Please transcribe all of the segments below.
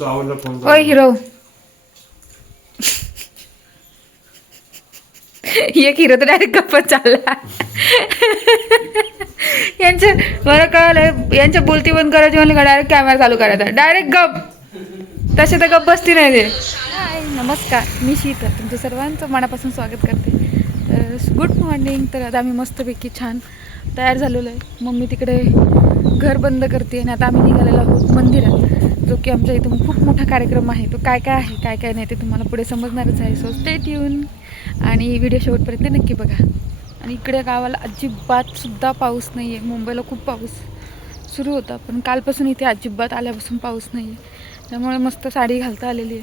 तुमचा आवडला फोन. ओय हिरो. एक हिरो तर डायरेक्ट गप्पच चालला. यांचं मला कळलं, यांच्या बोलती बंद करायची म्हणलं का डायरेक्ट कॅमेरा चालू करायचा, डायरेक्ट गप. तसे तर गप बसती नाही ते. हाय नमस्कार, मी शीतल तुमचं सर्वांचं मनापासून स्वागत करते. तर गुड मॉर्निंग. तर आता आम्ही मस्तपैकी छान तयार झालेलो आहे. मम्मी तिकडे घर बंद करते आणि आता आम्ही निघालेलो आहोत मंदिरात, जो की आमच्या इथून खूप मोठा कार्यक्रम आहे. तो काय काय आहे काय काय नाही ते तुम्हाला पुढे समजणारच आहे. सो स्टे ट्यून आणि व्हिडिओ शेवटपर्यंत नक्की बघा. आणि इकडे गावाला अजिबात सुद्धा पाऊस नाही आहे. मुंबईला खूप पाऊस सुरू होता, पण कालपासून इथे अजिबात आल्यापासून पाऊस नाही आहे. त्यामुळे मस्त साडी घालता आलेली आहे,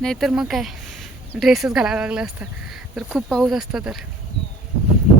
नाहीतर मग काय ड्रेसच घालायला लागला असता तर खूप पाऊस असता. तर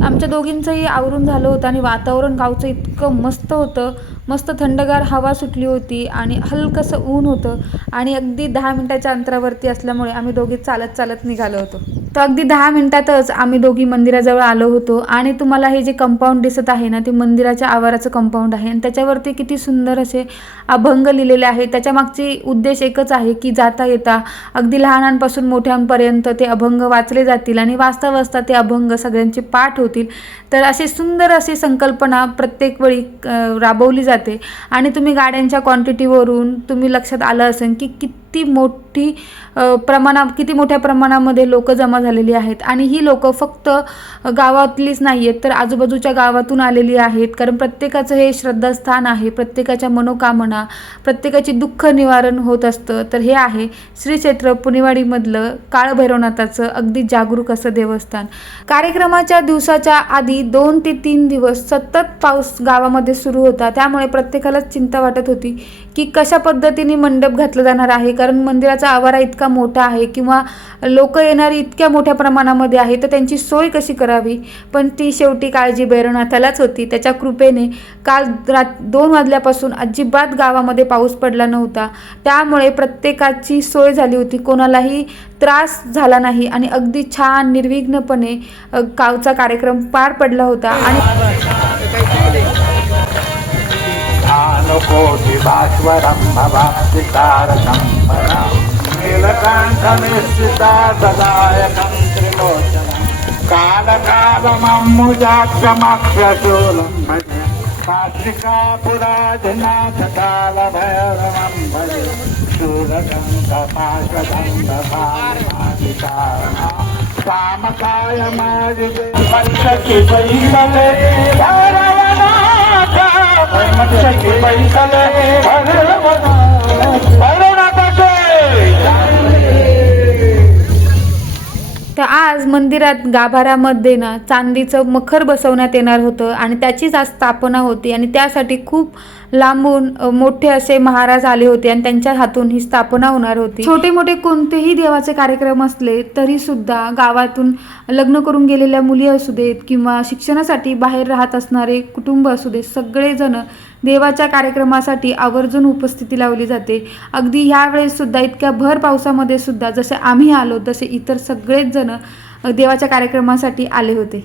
आमच्या दोघींचंही आवरून झालं होतं आणि वातावरण गावचं इतकं मस्त होतं. मस्त थंडगार हवा सुटली होती आणि हलकंसं ऊन होतं आणि अगदी 10 मिनिटाच्या अंतरावरती असल्यामुळे आम्ही दोघी चालत चालत निघालो होतो. तर अगदी 10 मिनिटातच आम्ही दोघी मंदिराजवळ आलो होतो. आणि तुम्हाला हे जे कंपाऊंड दिसत आहे ना, ते मंदिराच्या आवाराचं कंपाऊंड आहे आणि त्याच्यावरती किती सुंदर असे अभंग लिहिलेले आहे. त्याच्या मागची उद्देश एकच आहे की जाता येता अगदी लहानांपासून मोठ्यांपर्यंत ते अभंग वाचले जातील आणि वाचता वाचता ते अभंग सगळ्यांचे पाठ होतील. तर अशी सुंदर अशी संकल्पना प्रत्येक वेळी राबवली जाते. आणि तुम्ही गाड्यांच्या क्वांटिटीवरून तुम्ही लक्षात आलं असेल की किती मोठ्या प्रमाणामध्ये लोक जमा झालेली आहेत. आणि ही लोक फक्त गावातलीच नाही आहेत, तर आजूबाजूच्या गावातून आलेली आहेत. कारण प्रत्येकाचं हे श्रद्धास्थान आहे, प्रत्येकाच्या मनोकामना, प्रत्येकाची दुःख निवारण होत असतं. तर हे आहे श्री क्षेत्र पुणेवाडीमधलं काळभैरवनाथाचं अगदी जागरूक असं देवस्थान. कार्यक्रमाच्या दिवसाच्या आधी 2 ते 3 दिवस सतत पाऊस गावामध्ये सुरू होता. त्यामुळे प्रत्येकालाच चिंता वाटत होती की कशा पद्धतीने मंडप घातला जाणार आहे. कारण मंदिराचा आवारा इतका मोठा आहे किंवा लोक येणारी इतक्या मोठ्या प्रमाणामध्ये आहे, तर त्यांची सोय कशी करावी. पण ती शेवटी काळजी भैरवनाथालाच होती. त्याच्या कृपेने काल 2 वाजल्यापासून अजिबात गावामध्ये पाऊस पडला नव्हता. त्यामुळे प्रत्येकाची सोय झाली होती, कोणालाही त्रास झाला नाही आणि अगदी छान निर्विघ्नपणे गावचा कार्यक्रम पार पडला होता. आणि कोटि भास्वरं भवाप्तिकारकं नीलकण्ठनिश्चिता सदायकं त्रिलोचनं कालकालमम्मुजाक्षमक्षशूलं भजे काशिकापुराधिनाथ कालभैरवं भजे शूलदन्तपाशदन्तभारमादिकारणा कामकायमादिते पञ्चकी वैकले भैरवनाथ पञ्चकी वैकले तर आज मंदिरात गाभाऱ्यामध्ये ना चांदीचं मखर बसवण्यात येणार होतं आणि त्याचीच आज स्थापना होती. आणि त्यासाठी खूप लांबून मोठे असे महाराज आले होते आणि त्यांच्या हातून ही स्थापना होणार होती. छोटे मोठे कोणतेही देवाचे कार्यक्रम असले तरी सुद्धा गावातून लग्न करून गेलेल्या मुली असू देत किंवा शिक्षणासाठी बाहेर राहत असणारे कुटुंब असू देत, सगळेजण देवाच्या कार्यक्रमासाठी आवर्जून उपस्थिती लावली जाते. अगदी ह्यावेळेस सुद्धा इतक्या भर पावसामध्ये सुद्धा जसे आम्ही आलो तसे इतर सगळेच जण देवाच्या कार्यक्रमासाठी आले होते.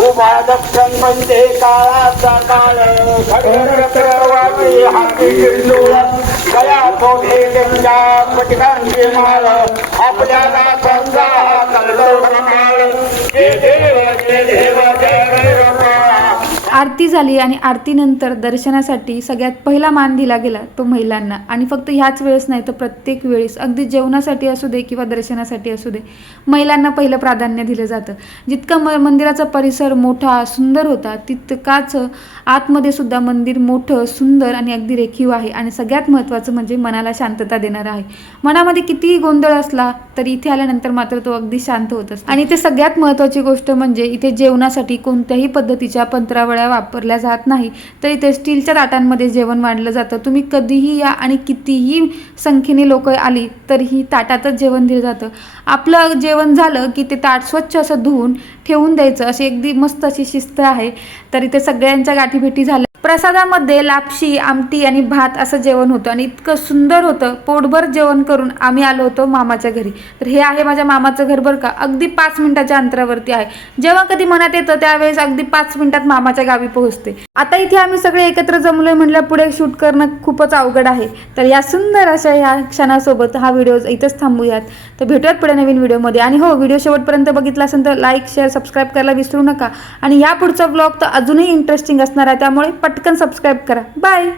उपादक्षण म्हणजे काळाचा काळ चक्रवाती हाती किंडूळ गया थोडे त्यांच्या पटकांची माळ आपल्याला समजा कल्पनाळ हे देव जय भैरवा. आरती झाली आणि आरतीनंतर दर्शनासाठी सगळ्यात पहिला मान दिला गेला तो महिलांना. आणि फक्त ह्याच वेळेस नाही तर प्रत्येक वेळेस अगदी जेवणासाठी असू दे किंवा दर्शनासाठी असू दे महिलांना पहिलं प्राधान्य दिलं जातं. जितकं मंदिराचा परिसर मोठा सुंदर होता तितकाच आतमध्ये सुद्धा मंदिर मोठं सुंदर आणि अगदी रेखीव आहे. आणि सगळ्यात महत्त्वाचं म्हणजे मनाला शांतता देणारं आहे. मनामध्ये कितीही गोंधळ असला तरी इथे आल्यानंतर मात्र तो अगदी शांत होत असतो. आणि इथे सगळ्यात महत्त्वाची गोष्ट म्हणजे इथे जेवणासाठी कोणत्याही पद्धतीच्या पंत्रावळ्या वापरल्या जात नाही, तर इथे स्टीलच्या ताटांमध्ये जेवण वाढलं जातं. तुम्ही कधीही या आणि कितीही संख्येने लोक आली तरीही ताटातच जेवण दिलं जातं. आपलं जेवण झालं की ते ताट स्वच्छ असं धुवून ठेवून द्यायचं, अशी अगदी मस्त अशी शिस्त आहे. तर इथे सगळ्यांच्या गाठीभेटी झाल्या. प्रसादामध्ये लापशी, आमटी आणि भात असं जेवण होतं आणि इतकं सुंदर होतं. पोटभर जेवण करून आम्ही आलो होतो मामाच्या घरी. तर हे आहे माझ्या मामाचं घर बरं का, अगदी 5 मिनिटाच्या अंतरावरती आहे. जेव्हा कधी मनात येतं त्यावेळेस अगदी 5 मिनिटात मामाच्या गावी पोहोचते. आता इथे आम्ही सगळे एकत्र जमलोय म्हटलं पुढे शूट करणं खूपच अवघड आहे. तर या सुंदर अशा ह्या क्षणासोबत हा व्हिडिओ इथंच थांबूयात. तर भेटूयात पुढे नवीन व्हिडिओमध्ये. आणि हो, व्हिडिओ शेवटपर्यंत बघितला असेल तर लाईक, शेअर, सबस्क्राईब करायला विसरू नका. आणि या पुढचा ब्लॉग तर अजूनही इंटरेस्टिंग असणार आहे, त्यामुळे पटकन सबस्क्राईब करा. बाय.